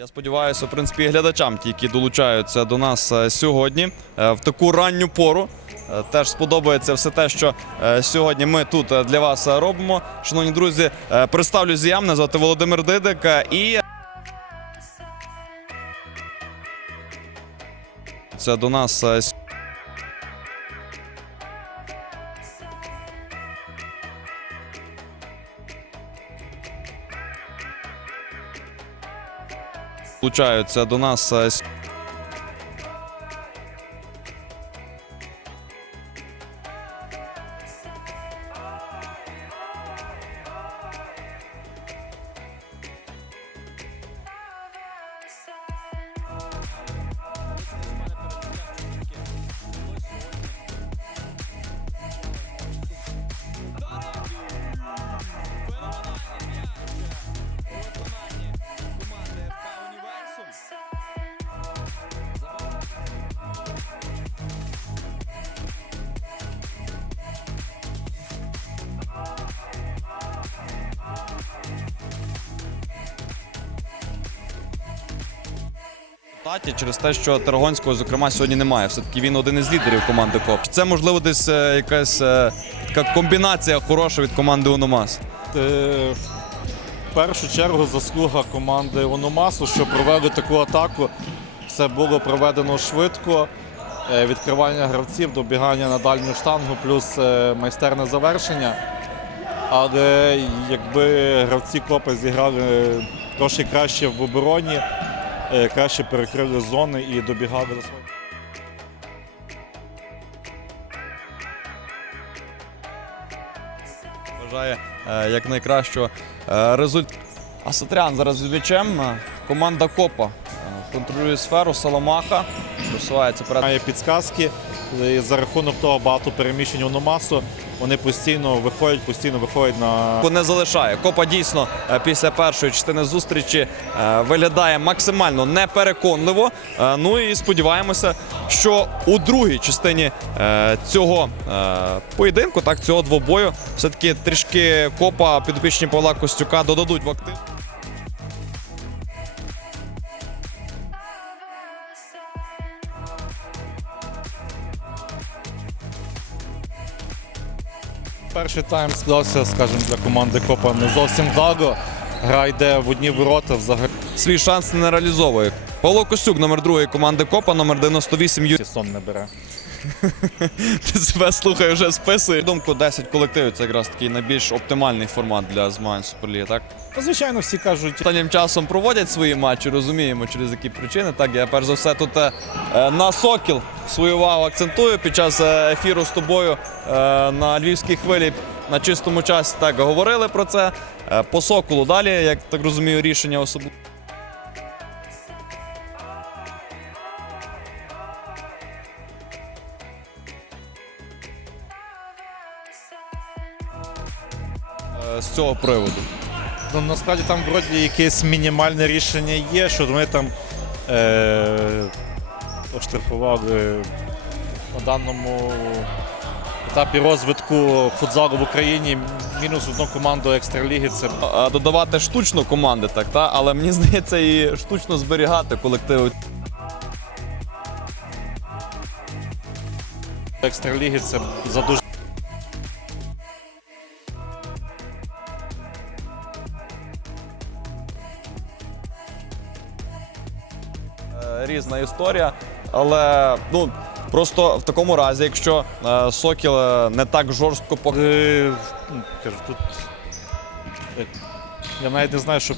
Я сподіваюся, в принципі, глядачам, ті, які долучаються до нас е, сьогодні е, в таку ранню пору. е, Теж сподобається все те, що сьогодні ми тут для вас робимо. Шановні друзі, представлю зіям, мене звати Володимир Дидик і це до нас е, долучаються до нас Таті через те, що Тарагонського, зокрема, сьогодні немає. Все-таки він один із лідерів команди КОП. Це можливо десь е, якась е, така комбінація хороша від команди Ономас. Е, В першу чергу заслуга команди Ономасу, що провели таку атаку. Все було проведено швидко. Відкривання гравців, добігання на дальню штангу, плюс майстерне завершення. Але якби гравці Копи зіграли трошки краще в обороні, краще перекрили зони і добігали до свого. Бажає як якнайкращого е, результату. А зараз з м'ячем. Е, Команда Копа е, контролює сферу, Саламаха просувається перед. Має підсказки. І За рахунок того багато переміщень Ономасу. Вони постійно виходять, постійно виходять на не залишає. Копа дійсно е, після першої частини зустрічі е, виглядає максимально непереконливо. Е, Ну і сподіваємося, що у другій частині е, цього е, поєдинку, так цього двобою, все-таки трішки копа підопічні Павла Костюка додадуть в актив. Перший тайм склався, скажімо, для команди Копа не зовсім вдало. Гра йде в одні ворота взагалі Свій шанс не реалізовує. Павло Костюк, номер другої команди Копа, номер 98 Ю. сон не бере. Ти себе слухай, вже списує. Думку 10 колективів це якраз такий найбільш оптимальний формат для змагань Суперліги, так? Та, звичайно, всі кажуть, Останнім часом проводять свої матчі, розуміємо, через які причини. Так, я перш за все тут е, е, на Сокіл свою увагу акцентую під час е, ефіру з тобою е, на львівській хвилі на чистому часі так говорили про це. Е, По Соколу далі, як так розумію, рішення особливо. З цього приводу. ну, насправді там вроді якесь мінімальне рішення є, що ми там е- оштрафували на даному етапі розвитку футзалу в Україні мінус одну команду екстраліги. Це додавати штучно команди, так, та? але мені здається, і штучно зберігати колективи. екстраліги, це за дуже. Різна історія. Але ну, просто в такому разі, якщо е, Сокіл е, не так жорстко по. Е, ну, кажу, тут е, я навіть не знаю, що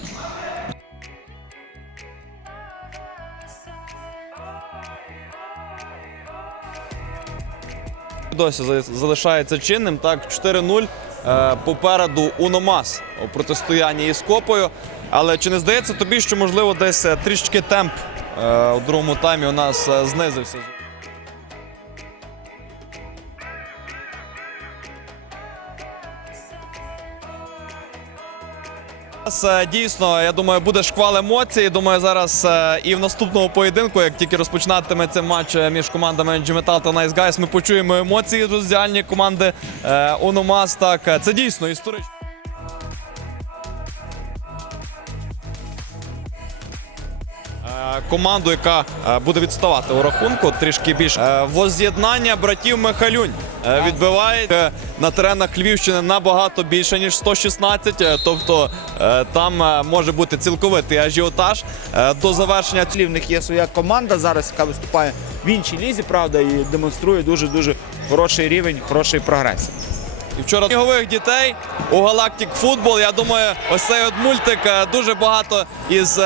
досі за- залишається чинним. Так, 4-0 е, попереду Уномас у протистоянні із Копою. Але чи не здається тобі, що можливо десь е, трішки темп у другому таймі у нас е, знизився? Е, Дійсно, я думаю, буде шквал емоцій. Думаю, зараз е, і в наступному поєдинку, як тільки розпочинатиметься матч е, між командами NG Metal та Nice Guys, ми почуємо емоції роздіальні команди е, Ономас. Так, е, це дійсно історично. Команду, яка е, буде відставати у рахунку трішки більше. Е, Воз'єднання братів Михалюнь е, відбиває на теренах Львівщини набагато більше ніж 116. е, Тобто там може бути цілковитий ажіотаж до завершення В них є своя команда зараз, яка виступає в іншій лізі, правда, і демонструє дуже дуже хороший рівень, хороший прогрес. І вчора снігових дітей у Galactic Football. Я думаю, ось цей от мультик дуже багато із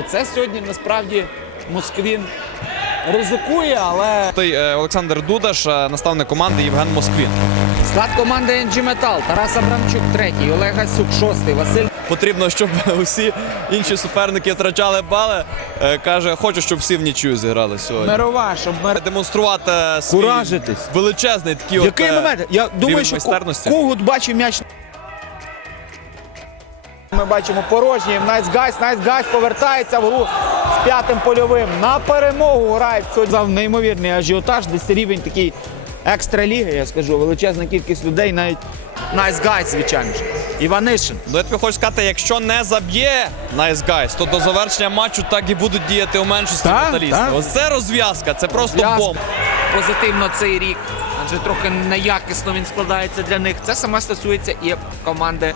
Оце сьогодні насправді Москвін ризикує, але той, е, Олександр Дудаш, е, наставник команди Євген Москвін. склад команди NG Metal, Тарас Абрамчук третій, Олег Гасюк шостий, Василь Потрібно, щоб усі інші суперники втрачали бали. Е, Каже, хочу, щоб всі в нічию зіграли сьогодні. Мирова, щоб мир... Демонструвати свій Куражитись. величезний такий Який от, е, момент? Я думаю, рівень що майстерності. Когут бачив м'яч. Ми бачимо порожній. Найсгайс, Найсгайс повертається в гру з п'ятим польовим. На перемогу грають сьогодні. Зав неймовірний ажіотаж, десь рівень такий екстраліги, я скажу. Величезна кількість людей, навіть Найсгайс, звичайно ж. Іванишин. Ну, я тобі хочу сказати, якщо не заб'є Nice Guys, то до завершення матчу так і будуть діяти у меншості Так, Ось це розв'язка, це просто Розв'язка. бомба. позитивно цей рік, адже трохи неякісно він складається для них. Це саме стосується і команди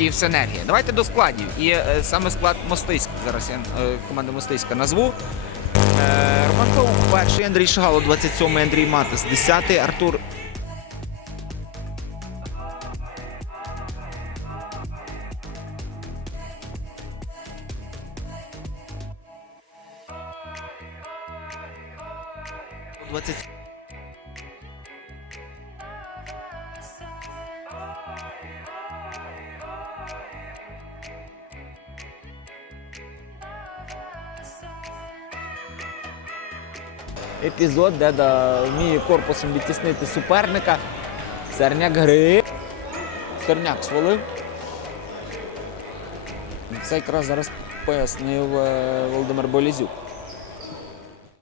Київсенергія. Давайте до складів. І е, саме склад Мостиська. Зараз я е, команду Мостиська назву. Е, Роман перший, Андрій Шагало, 27-й, Андрій Матис, 10-й, Артур Двадцять епізод, де да, вміє корпусом відтіснити суперника. Серняк гри. Серняк свалив. Це якраз зараз пояснив е, Володимир Болізюк.